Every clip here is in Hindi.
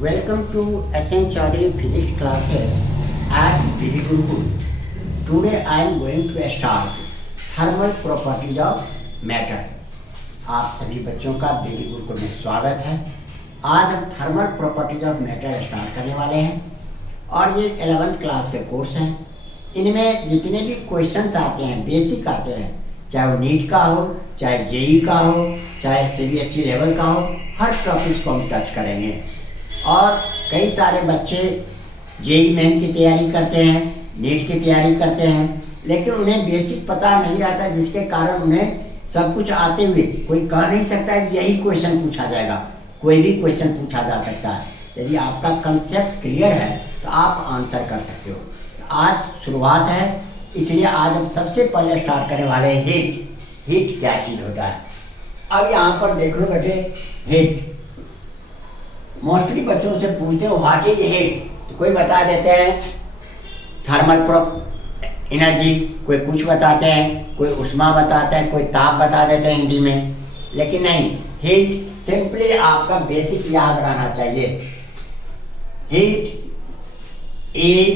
Welcome to SN Chaudhary Physics classes at Didi Gurukul. Today I am going to start thermal properties of matter. आप सभी बच्चों का दीदी गुरुकुल में स्वागत है। आज हम thermal properties of matter start करने वाले हैं और ये 11th क्लास के कोर्स हैं। इनमें जितने भी क्वेश्चंस आते हैं बेसिक आते हैं, चाहे वो नीट का हो, चाहे जेई का हो, चाहे सीबीएसई लेवल का हो, हर टॉपिक्स को हम टच करेंगे। और कई सारे बच्चे जेई मेन की तैयारी करते हैं, नीट की तैयारी करते हैं, लेकिन उन्हें बेसिक पता नहीं रहता, जिसके कारण उन्हें सब कुछ आते हुए कोई कह नहीं सकता है यही क्वेश्चन पूछा जाएगा। कोई भी क्वेश्चन पूछा जा सकता है। यदि आपका कंसेप्ट क्लियर है तो आप आंसर कर सकते हो। तो आज शुरुआत है, इसलिए आज हम सबसे पहले स्टार्ट करने वाले हैं हीट। हीट क्या चीज़ होता है? अब यहाँ पर देख लो बेटे, हीट मोस्टली बच्चों से पूछते हैं व्हाट इज हीट, तो कोई बता देते हैं थर्मल एनर्जी, कोई कुछ बताते हैं, कोई ऊष्मा बताते हैं, कोई ताप बता देते हैं हिंदी में। लेकिन नहीं, हीट सिंपली आपका बेसिक याद रहना चाहिए। Heat is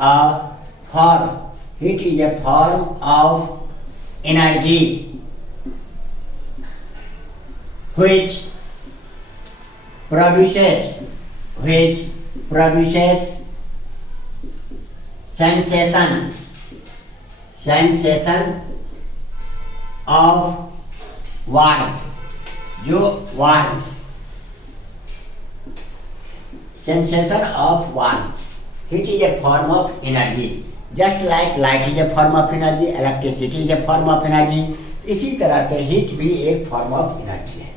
a form, heat is a form of energy which produces sensation of warmth, जो warmth, sensation of warmth. Heat is a form of energy, just like light is a form of energy, electricity is a form of energy. इसी तरह से हीट भी एक फॉर्म ऑफ एनर्जी है।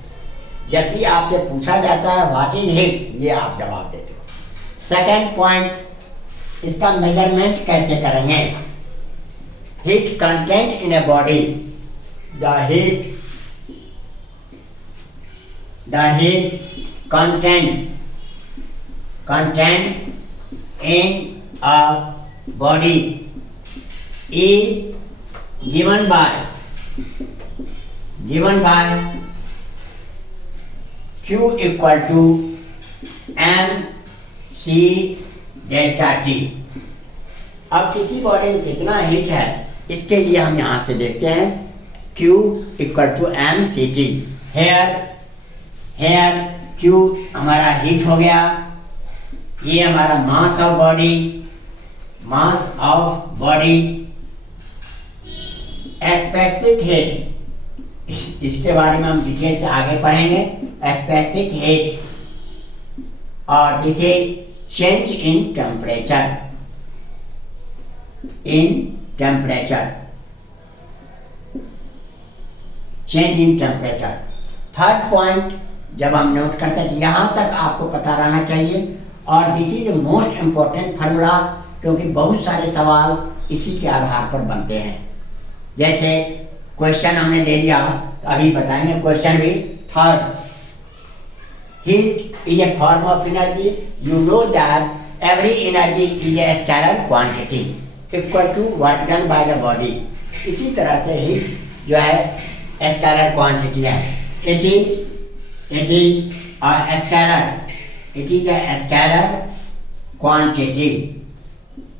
जब भी आपसे पूछा जाता है व्हाट इज हीट, ये आप जवाब देते हो। सेकेंड पॉइंट, इसका मेजरमेंट कैसे करेंगे? Heat content in a body, the heat content in a body is given by Q equal to mc delta T। अब किसी बॉडी में कितना हीट है, इसके लिए हम यहाँ से देखते हैं Q equal to mct। Here Q हमारा हीट हो गया, ये हमारा mass of body. Specific heat, इसके बारे में हम डिटेल से आगे पढ़ेंगे। स्पेसिफिक हीट, और this is change in temperature. Change in temperature. Third point, जब हम नोट करते हैं, यहाँ तक आपको पता रहना चाहिए, और this is most important formula, क्योंकि बहुत सारे सवाल इसी के आधार पर बनते हैं। जैसे क्वेश्चन हमने दे दिया, अभी बताएंगे। Question is third, heat is a form of energy, you know that every energy is a scalar quantity equal to work done by the body. इसी तरह से हीट जो है स्केलर क्वांटिटी है। It is a scalar quantity,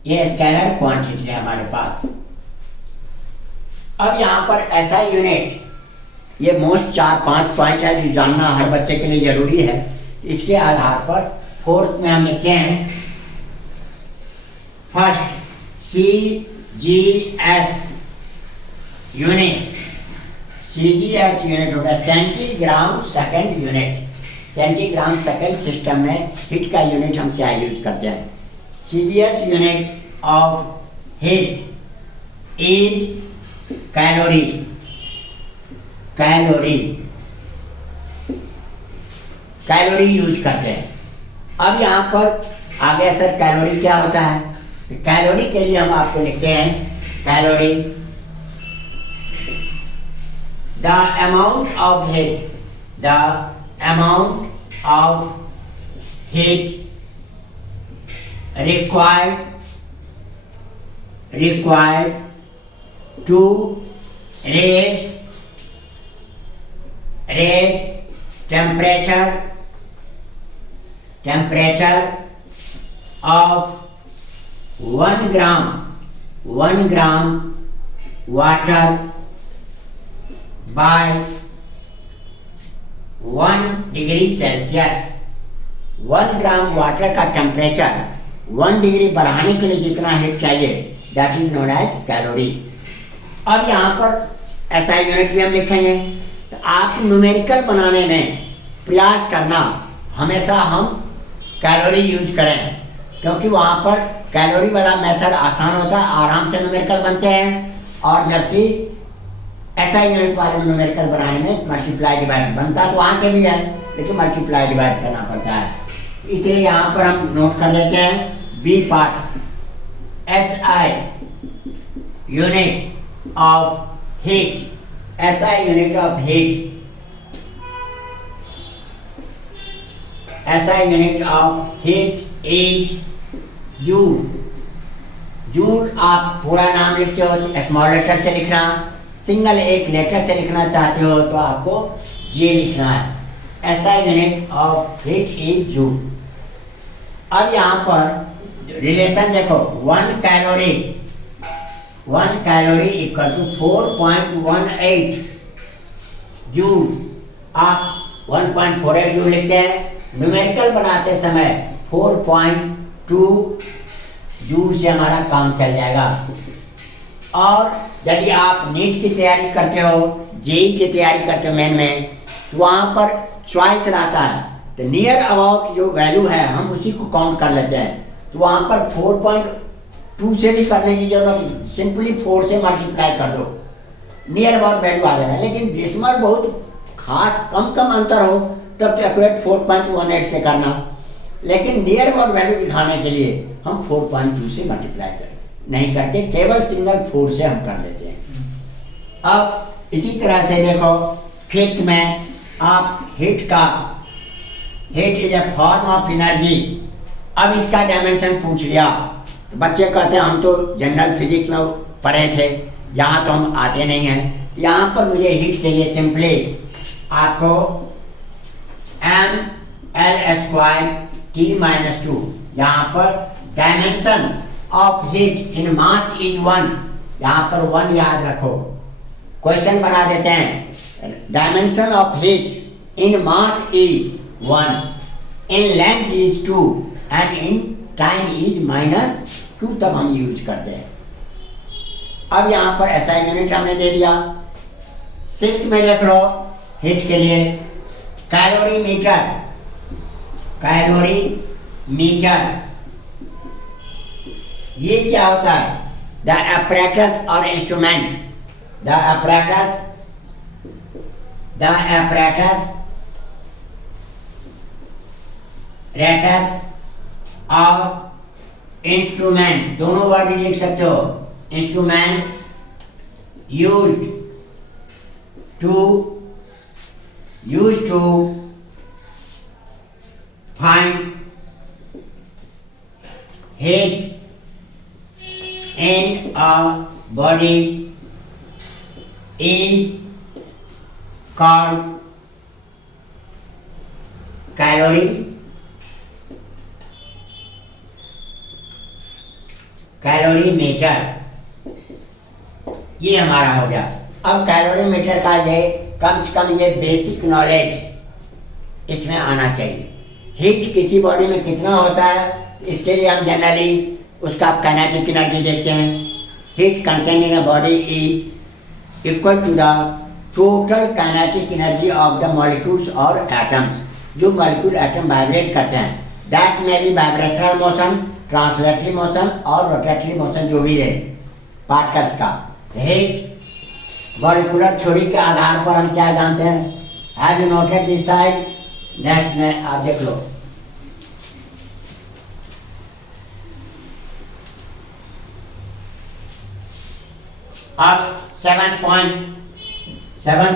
ये स्केलर क्वांटिटी है हमारे पास। अब यहाँ पर ऐसा यूनिट, ये मोस्ट 4-5 पॉइंट है जो जानना हर बच्चे के लिए जरूरी है। इसके आधार पर फोर्थ में हम लिखते हैं first CGS unit. CGS unit होगा centigram second unit. Centigram second system में हीट का यूनिट हम क्या यूज करते हैं? CGS unit of heat is calorie use करते हैं। अब यहाँ पर आगे सर कैलोरी क्या होता है? कैलोरी के लिए हम आपको लिखते हैं calorie, the amount of heat required to raise temperature temperature of 1 gram water by 1 degree celsius. 1 gram water का टेम्परेचर 1 डिग्री बढ़ाने के लिए जितना हीट चाहिए that is known as calorie. अब यहाँ पर ऐसा यूनिट भी हम लिखेंगे। तो आप न्यूमेरिकल बनाने में प्रयास करना हमेशा हम कैलोरी यूज करें, क्योंकि वहाँ पर कैलोरी वाला मेथड आसान होता है, आराम से न्यूमेरिकल बनते हैं। और जबकि ऐसा यूनिट वाले में न्यूमेरिकल बनाने में मल्टीप्लाई डिवाइड बनता तो वहाँ से भी है, लेकिन मल्टीप्लाई डिवाइड करना पड़ता है। इसलिए यहाँ पर हम नोट कर लेते हैं B part, SI unit of heat, SI unit of heat, SI unit of heat is joule. Joule आप पूरा नाम लिखते हो स्मॉल लेटर से लिखना, सिंगल एक लेटर से लिखना चाहते हो तो आपको J लिखना है। SI unit of heat is joule. अब यहाँ पर रिलेशन देखो, 1 कैलोरी इक्वल टू 4.18 जूल। आप 1.48 जूल लिखते हैं, न्यूमेरिकल बनाते समय 4.2 जूल से हमारा काम चल जाएगा। और यदि आप नीट की तैयारी करते हो, जेई की तैयारी करते हो मेन में, तो वहाँ पर चॉइस रहता है, तो नियर अबाउट जो वैल्यू है हम उसी को काउंट कर लेते हैं। तो वहाँ पर 4.2 से भी करने की जरूरत नहीं, सिंपली 4 से मल्टीप्लाई कर दो, नियर अबाउट वैल्यू आ जाएगा। लेकिन डेसिमल बहुत खास कम अंतर हो तब तो एक्यूरेट 4.18 से करना, लेकिन नियर अबाउट वैल्यू दिखाने के लिए हम 4.2 से मल्टीप्लाई नहीं करके केवल सिंगल 4 से हम कर लेते हैं। अब इसी तरह से देखो, फिफ्थ में आप heat is a form of energy. अब इसका डायमेंशन पूछ लिया तो बच्चे कहते हैं हम तो जनरल फिजिक्स में पढ़े थे, यहाँ तो हम आते नहीं हैं। यहाँ पर मुझे हीट के लिए सिंपली आपको mL²T-2, यहाँ पर dimension of heat in mass is 1, यहाँ पर 1 याद रखो। क्वेश्चन बना देते हैं, dimension of heat in mass is 1, in length is 2 and in time is -2, तब हम यूज करते हैं। अब यहाँ पर ऐसा यूनिट हमने दे दिया। 6 में देख लो हीट के लिए कैलोरीमीटर, ये क्या होता है? द apparatus और इंस्ट्रूमेंट, द apparatus और इंस्ट्रूमेंट, दोनों वर्ड लिख सकते हो। Instrument used to find heat in a body is called calorimeter. ये हमारा हो गया। अब कैलोरीमीटर का ये कम से कम ये बेसिक नॉलेज इसमें आना चाहिए। हीट किसी बॉडी में कितना होता है, इसके लिए हम जनरली उसका काइनेटिक एनर्जी देखते हैं। Heat content in a body is equal to the total kinetic energy of the molecules और एटम्स। जो मॉलिक्यूल एटम वाइब्रेट करते हैं, दैट में भी वाइब्रेशनल मोशन, ट्रांसलेटरी मोशन और रोटेटरी मोशन जो भी है पार्टिकल्स का। हीट मॉलिक्यूलर थ्योरी के आधार पर हम क्या जानते हैं? Have you noted this side? Next में आप देख लो। अब 7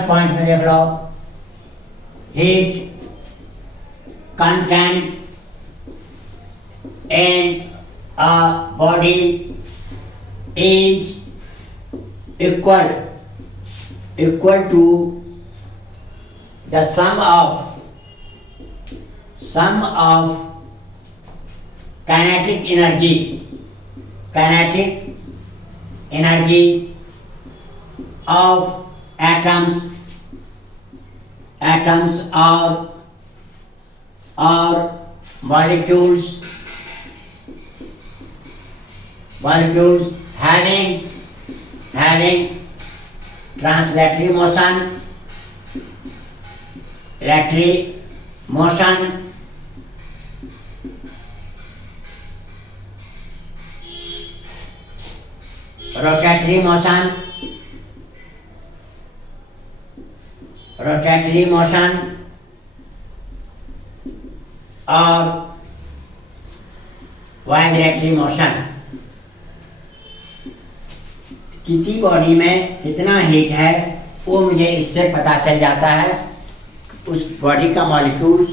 पॉइंट में देख लो, heat content in a body is equal to the sum of kinetic energy, kinetic energy of atoms, atoms और molecules, molecules having translatory motion, rotatory motion, rotatory motion, rotatory motion और वाइब्रेटरी मोशन। किसी बॉडी में कितना हीट है वो मुझे इससे पता चल जाता है। उस बॉडी का मॉलिक्यूल्स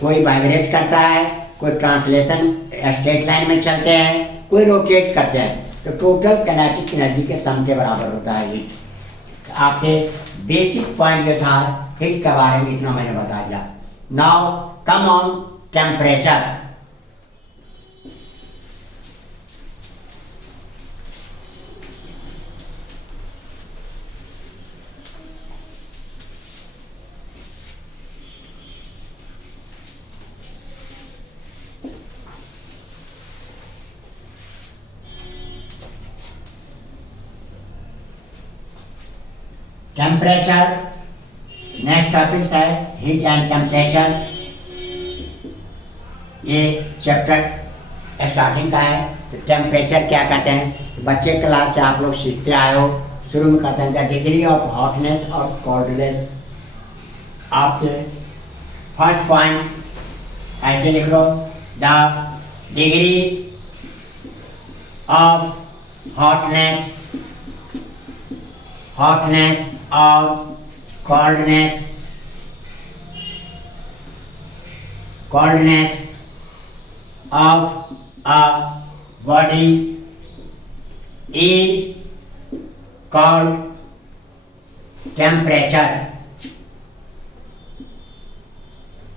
कोई वाइब्रेट करता है, कोई ट्रांसलेशन स्ट्रेट लाइन में चलते हैं, कोई रोटेट करते हैं, तो टोटल काइनेटिक एनर्जी के सम के बराबर होता है हीट। आपके बेसिक पॉइंट जो था हीट के बारे में इतना मैंने बता दिया। Now come on temperature. Temperature next topics है हीट एंड टेम्परेचर। ये चैप्टर स्टार्टिंग का है। तो टेम्परेचर क्या कहते हैं, बच्चे क्लास से आप लोग सीखते आए हो। शुरू में कहते हैं द डिग्री ऑफ हॉटनेस और कोल्डनेस। आपके फर्स्ट पॉइंट ऐसे लिख लो, the degree of hotness, hotness और coldness, coldness of a body is called temperature।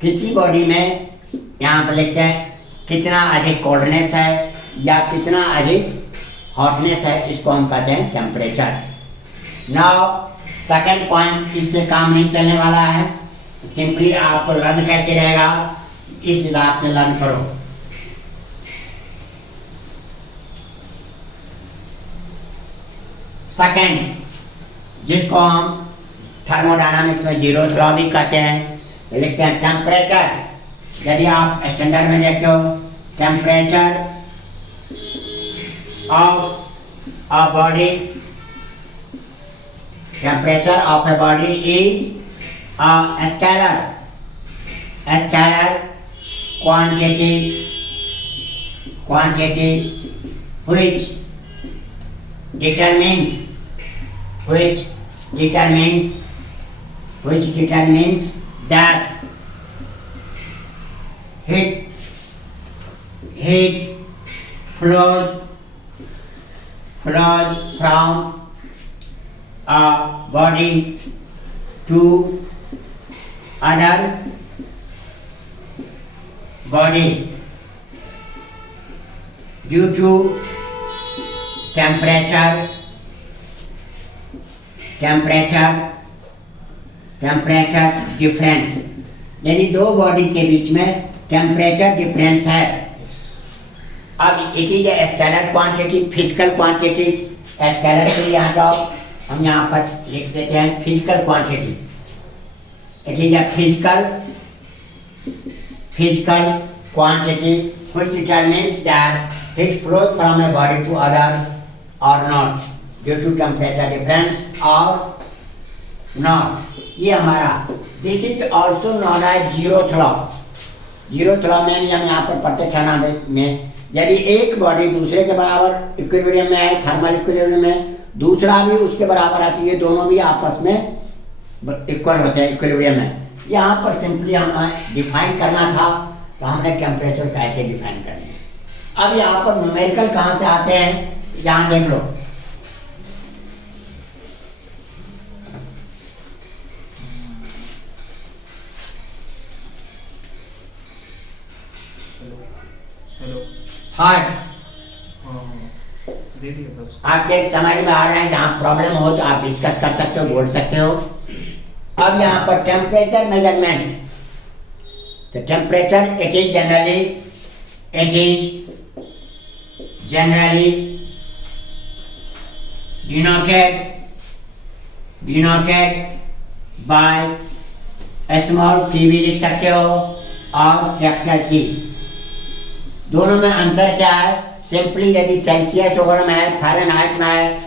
किसी बॉडी में यहाँ पर लिखते हैं कितना अधिक कोल्डनेस है या कितना अधिक हॉटनेस है, इसको हम कहते हैं टेम्परेचर। नाउ सेकंड पॉइंट, इससे काम नहीं चलने वाला है, सिंपली आपको लर्न कैसे रहेगा इस हिसाब से लर्न करो। सेकेंड, जिसको हम थर्मोडायनामिक्स में जीरोथ लॉ भी कहते हैं, लिखते हैं टेम्परेचर। यदि आप स्टैंडर्ड में देखते हो, temperature of a body, temperature of a body is a scalar quantity which determines that heat flows from a body to other body due to temperature difference. यानी दो बॉडी के बीच में टेम्परेचर डिफरेंस है। अब it is a scalar quantity, physical quantity. Scalar के लिए आ जाओ, हम यहाँ पर लिख देते हैं physical quantity. It is a physical quantity which determines that heat flows from a body to other or not due to temperature difference or not। ये हमारा this is also known as zeroth law. Zeroth law में हम यहाँ पर पढ़ते थर्मोडायनामिक्स में, यदि एक बॉडी दूसरे के बराबर इक्विलिब्रियम में है, थर्मल इक्विलिब्रियम में, दूसरा भी उसके बराबर आती है, दोनों भी आपस में इक्वल होते हैं इक्विलिब्रियम में। यहाँ पर सिंपली हमें डिफाइन करना था, तो हमने टेम्परेचर कैसे डिफाइन करने हैं। अब यहाँ पर न्यूमेरिकल कहाँ से आते हैं, यहाँ देख लो। हेलो। थर्ड, हाँ दे दिया था उसको। आपके समझ में आ रहा है? जहाँ प्रॉब्लम हो तो आप डिस्कस कर सकते हो, बोल सकते हो। अब यहाँ पर टेम्परेचर मेजरमेंट, तो temperature it is generally denoted by small T भी लिख सकते हो और कैपिटल टी। दोनों में अंतर क्या है? सिंपली यदि सेल्सियस वगैरह में है, फ़ारेनहाइट में है,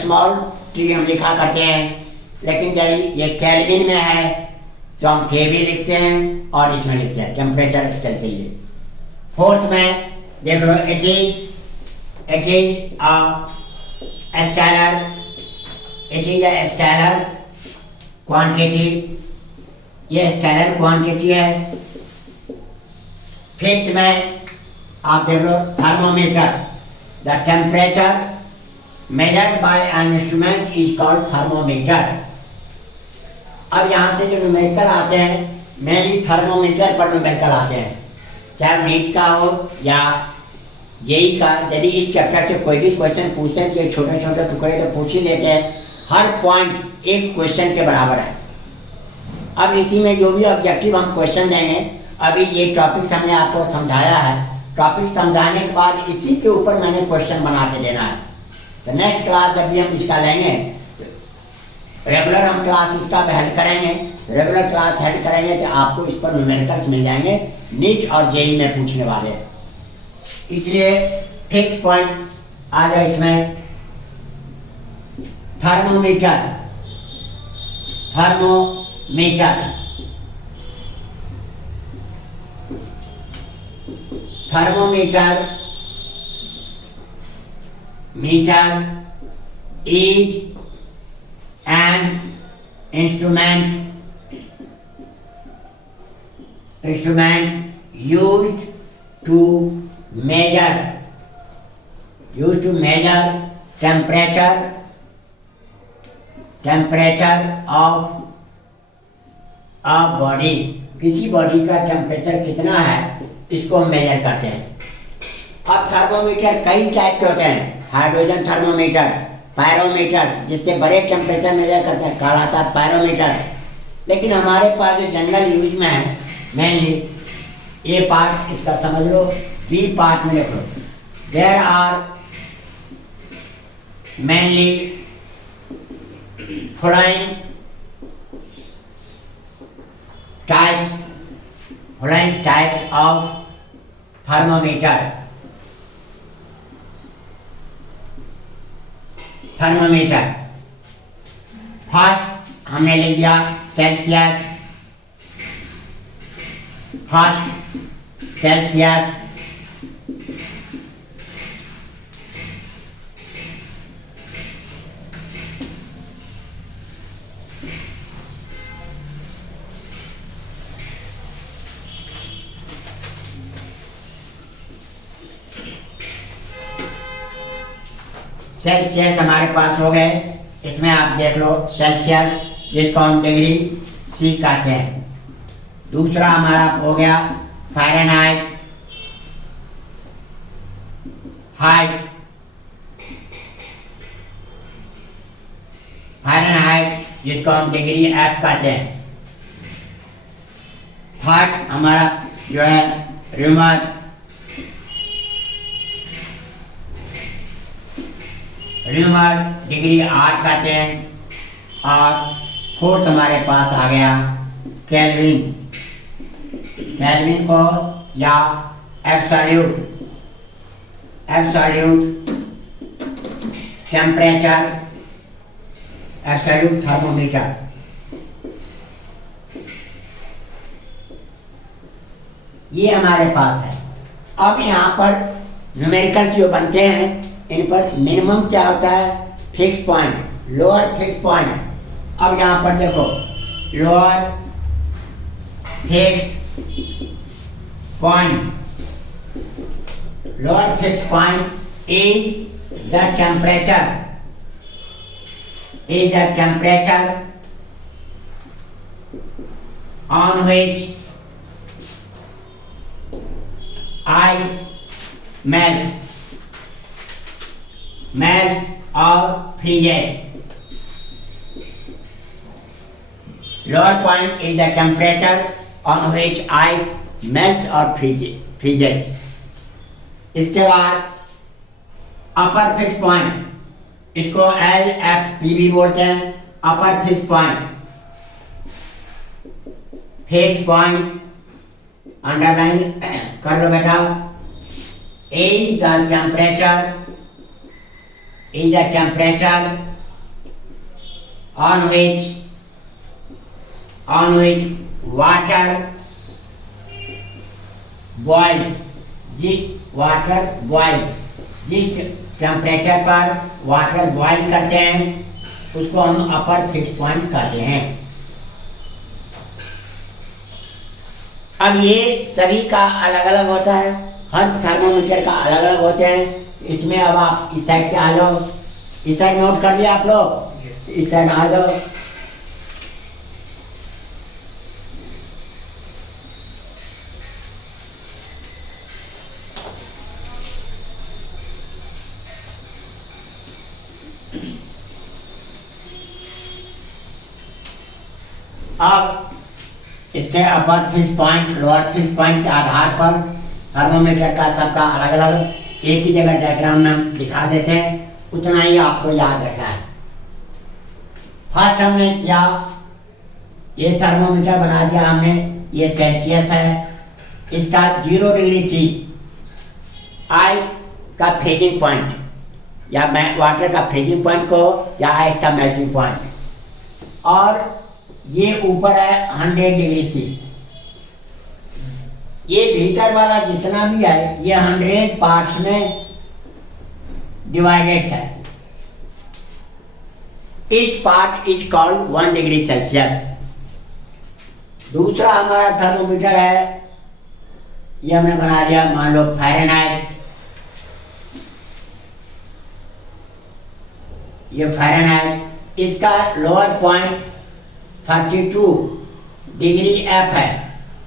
स्मॉल टी हम लिखा करते हैं, लेकिन यदि ये केल्विन में है तो हम के भी लिखते हैं और इसमें लिखते हैं टेम्परेचर स्केल के लिए। फोर्थ में देख लो, it is a scalar, it is a scalar quantity, ये स्केलर क्वांटिटी है। फिफ्थ में आप देख लो, thermometer, the temperature measured by an instrument is called thermometer. अब यहाँ से जो न्यूमेरिकल आते हैं, मेनली थर्मोमीटर पर न्यूमेरिकल आते हैं, चाहे नीट का हो या जेई का। यदि इस चैप्टर से कोई भी क्वेश्चन पूछते हैं तो छोटे छोटे टुकड़े तो पूछ ही देते हैं, हर पॉइंट एक क्वेश्चन के बराबर है। अब इसी में जो भी ऑब्जेक्टिव हम क्वेश्चन देंगे, अभी ये टॉपिक्स हमने आपको समझाया है, टॉपिक समझाने के बाद इसी के ऊपर मैंने क्वेश्चन बना के देना है। तो नेक्स्ट क्लास जब भी हम इसका लेंगे, रेगुलर हम क्लास इसका हेल्प करेंगे, रेगुलर क्लास हेल्प करेंगे तो आपको इस पर न्यूमेरिकल्स मिल जाएंगे, नीट और जेई में पूछने वाले। इसलिए एक पॉइंट आ जाए इसमें, thermometer. Meter is an instrument used to measure temperature of a body। किसी बॉडी का टेम्परेचर कितना है इसको हम मेजर करते हैं। अब थर्मोमीटर कई टाइप के होते हैं, हाइड्रोजन थर्मोमीटर, पायरोमीटर्स, जिससे बड़े टेम्परेचर मेजर करते हैं, कहलाता है पायरोमीटर्स। लेकिन हमारे पास जो जनरल यूज में है, मेनली ए पार्ट इसका समझ लो, बी पार्ट में देखो, there are mainly following types of thermometer। First हमने लिख दिया सेल्सियस, सेल्सियस हमारे पास हो गए। इसमें आप देख लो सेल्सियस, जिसको हम डिग्री सी कहते हैं। दूसरा हमारा हो गया फ़ारेनहाइट, जिसको हम डिग्री एफ कहते हैं। थर्ड हमारा जो है र्यूमर, डिग्री आर कहते हैं। और फोर्थ हमारे पास आ गया केल्विन को या एब्सोल्यूट टेम्परेचर, एब्सोल्यूट थर्मोमीटर। ये हमारे पास है। अब यहाँ पर न्यूमेरिकल्स जो बनते हैं, इन पर मिनिमम क्या होता है, fix point, lower fix point. अब यहाँ पर देखो, lower fix point is the temperature on which ice melts और freezes. Lower point is the temperature on which ice melts or freezes. इसके बाद अपर फिक्स पॉइंट, इसको LFP भी बोलते हैं. अपर fix point, fix point underline कर लो बेटा. is the temperature on which water boils. जिस टेम्परेचर पर वाटर बॉयल करते हैं उसको हम अपर फिक्स पॉइंट कहते हैं. अब ये सभी का अलग अलग होता है, हर थर्मोमीटर का अलग अलग होते हैं. इसमें अब आप इस साइड से आ जाओ. इस साइड नोट कर लिया आप लोग? Yes. इस साइड आ जाओ. अब इसके अपर fix point, lower fix point के आधार पर थर्मोमीटर का सबका अलग अलग एक ही जगह डायग्राम में हम दिखा देते हैं. उतना ही आपको याद रखना है. फर्स्ट हमने क्या, ये थर्मोमीटर बना दिया हमने. ये सेल्सियस है. इसका 0 डिग्री सी आइस का फ्रीजिंग पॉइंट, या वाटर का फ्रीजिंग पॉइंट को, या आइस का मेल्टिंग पॉइंट. और ये ऊपर है 100 डिग्री सी. ये भीतर वाला जितना भी है ये 100 पार्ट्स में डिवाइडेड है. Each part is called 1 degree Celsius. दूसरा हमारा थर्मोमीटर है, ये हमने बना दिया, मान लो फ़ारेनहाइट. ये फ़ारेनहाइट. इसका लोअर पॉइंट 32 डिग्री एफ है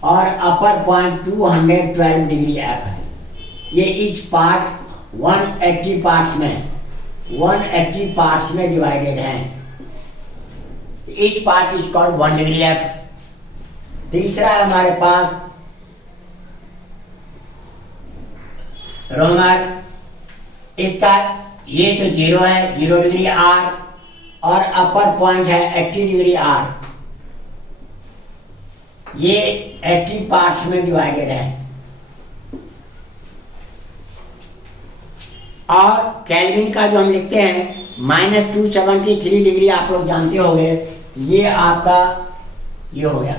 और अपर पॉइंट 212 डिग्री एफ है. ये ईच पार्ट 180 पार्ट्स में डिवाइडेड हैं. Each part is called 1 degree F. तीसरा है हमारे पास रोमर. इसका ये तो 0 है, 0 डिग्री आर, और अपर पॉइंट है 80 डिग्री आर. ये 80 पार्ट्स में डिवाइडेड है. और केल्विन का जो हम लिखते हैं -273 डिग्री, आप लोग जानते होंगे. ये आपका ये हो गया.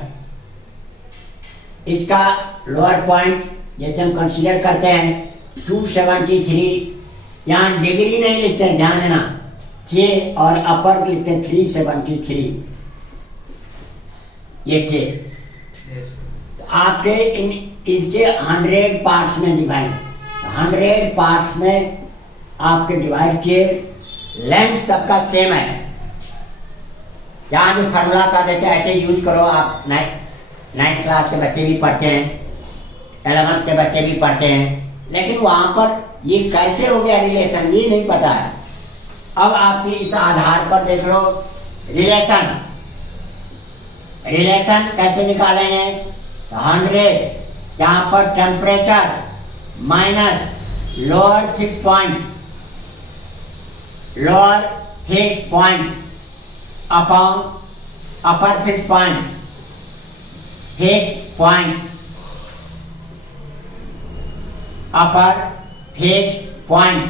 इसका लोअर पॉइंट जैसे हम कंसीडर करते हैं 273, यहाँ डिग्री नहीं लिखते हैं, ध्यान देना. के और अपर लिखते हैं 373. ये के आपके इसके 100 पार्ट्स में डिवाइड, 100 पार्ट्स में आपके डिवाइड किए. लेंथ सबका सेम है. जहाँ जो फार्मूला का देते हैं ऐसे यूज करो. आप 9th क्लास के बच्चे भी पढ़ते हैं, 11th के बच्चे भी पढ़ते हैं, लेकिन वहाँ पर ये कैसे हो गया रिलेशन ये नहीं पता है. अब आप इस आधार पर देख लो रिलेशन कैसे निकालेंगे. 100 यहाँ पर temperature minus lower fix point upon upper fix point upper fix point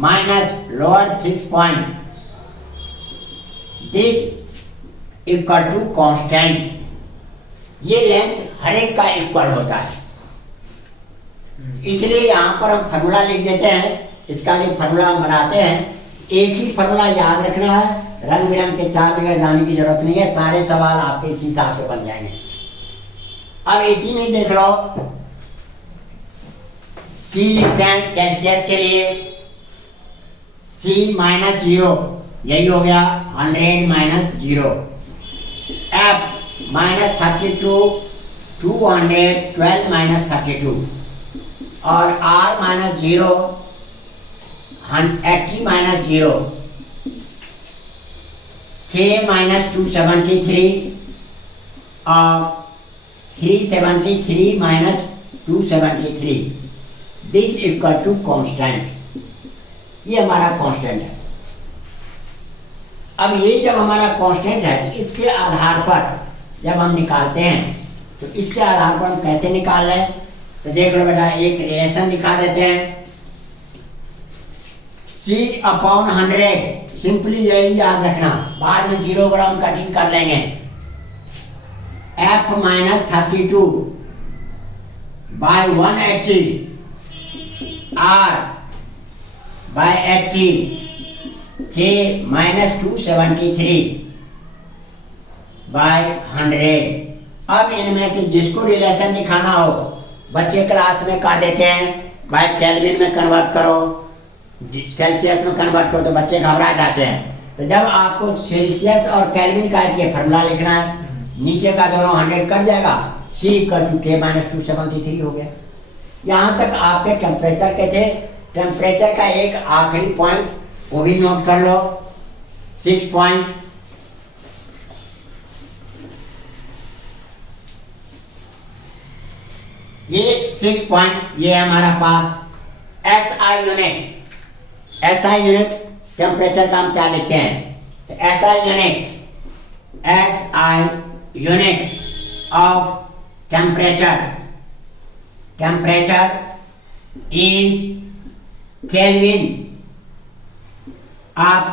minus lower fix point. This equal to constant. ये लेंथ हर एक का इक्वल होता है, इसलिए यहाँ पर हम फार्मूला लिख देते हैं. इसका जो फार्मूला हम बनाते हैं, एक ही फार्मूला याद रखना है. रंग बिरंग के 4 जगह जाने की जरूरत नहीं है. सारे सवाल आपके इसी हिसाब से बन जाएंगे. अब इसी में देख लो, सी लिखते हैं सेल्सियस के लिए. C -0 यही हो गया 100 - 0. F -32 212 - 32. और R minus 0 80 minus 0 K minus 273 और 373 minus 273 this equal to constant. ये हमारा कांस्टेंट है। अब ये जब हमारा कांस्टेंट है तो इसके आधार पर जब हम निकालते हैं तो इसके आधार पर हम कैसे निकाल लें, तो देख लो बेटा, एक रिलेशन दिखा देते हैं। C/100 सिंपली यही याद रखना, बाद में 0 ग्राम कटिंग कर लेंगे। F minus 32 by 180 R by 80 K minus 273 by 100। अब इनमें से जिसको रिलेशन दिखाना हो बच्चे क्लास में कह देते हैं भाई केल्विन में कन्वर्ट करो, सेल्सियस में कन्वर्ट करो, तो बच्चे घबरा जाते हैं। तो जब आपको सेल्सियस और केल्विन का ये फॉर्मूला लिखना है, नीचे का दोनों 100 कट जाएगा, C equal to K minus 273 हो गया। यहाँ तक आपके टेम्परेचर के थे। टेम्परेचर का एक आखिरी पॉइंट वो भी नोट कर लो, 6 पॉइंट। ये 6 पॉइंट, ये हमारा पास SI unit. SI unit temperature का हम क्या लिखते हैं, SI unit of temperature is kelvin. आप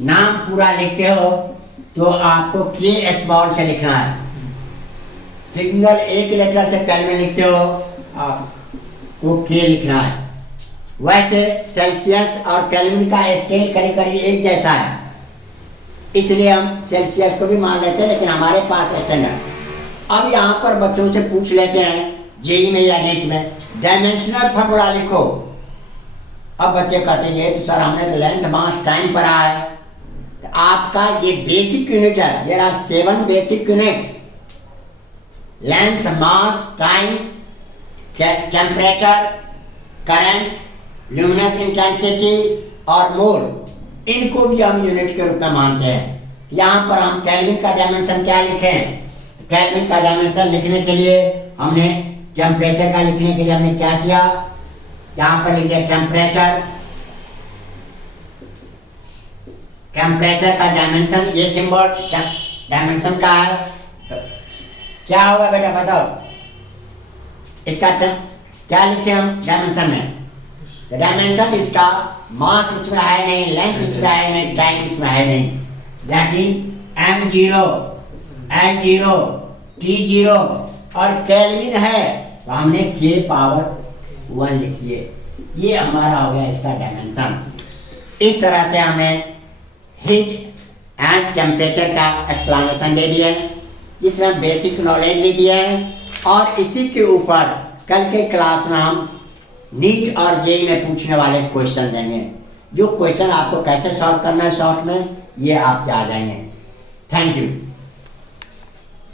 नाम पूरा लिखते हो तो आपको K स्मॉल से लिखना है। सिंगल एक लेटर से केल्विन लिखते हो आपको K लिखना है। वैसे सेल्सियस और केल्विन का स्केल करीब करीब एक जैसा है, इसलिए हम सेल्सियस को भी मान लेते हैं, लेकिन हमारे पास स्टैंडर्ड। अब यहाँ पर बच्चों से पूछ लेते हैं जेई में या नीट में, डायमेंशनल फार्मूला लिखो। अब बच्चे कहते हैं तो सर हमने तो लेंथ मास टाइम पढ़ा है। तो आपका ये बेसिक यूनिट है, there are 7 basic units, length mass time temperature current luminous intensity और मोल, इनको भी हम यूनिट के रूप में मानते हैं। यहाँ पर हम केल्विन का डायमेंशन क्या लिखें, केल्विन का डायमेंशन लिखने के लिए हमने टेम्परेचर का लिखने के लिए हमने क्या किया, यहाँ पर लिखे टेम्परेचर का डायमेंशन, ये सिंबल डायमेंशन का है। क्या होगा बेटा बताओ, इसका क्या लिखे हम डायमेंशन में, डायमेंशन इसका मास इसमें है नहीं, लेंथ इसमें है नहीं, टाइम इसमें है नहीं, that is m0 l0 t0 और केल्विन है तो हमने K पावर 1 लिख लिए। ये हमारा हो गया इसका डायमेंशन। इस तरह से हमने हीट एंड टेम्परेचर का एक्सप्लेनेशन दे दिया, जिसमें बेसिक नॉलेज भी दिया है, और इसी के ऊपर कल के क्लास में हम नीट और जेई में पूछने वाले क्वेश्चन देंगे। जो क्वेश्चन आपको कैसे सॉल्व करना है शॉर्ट में, ये आपके आ जाएंगे। Thank you.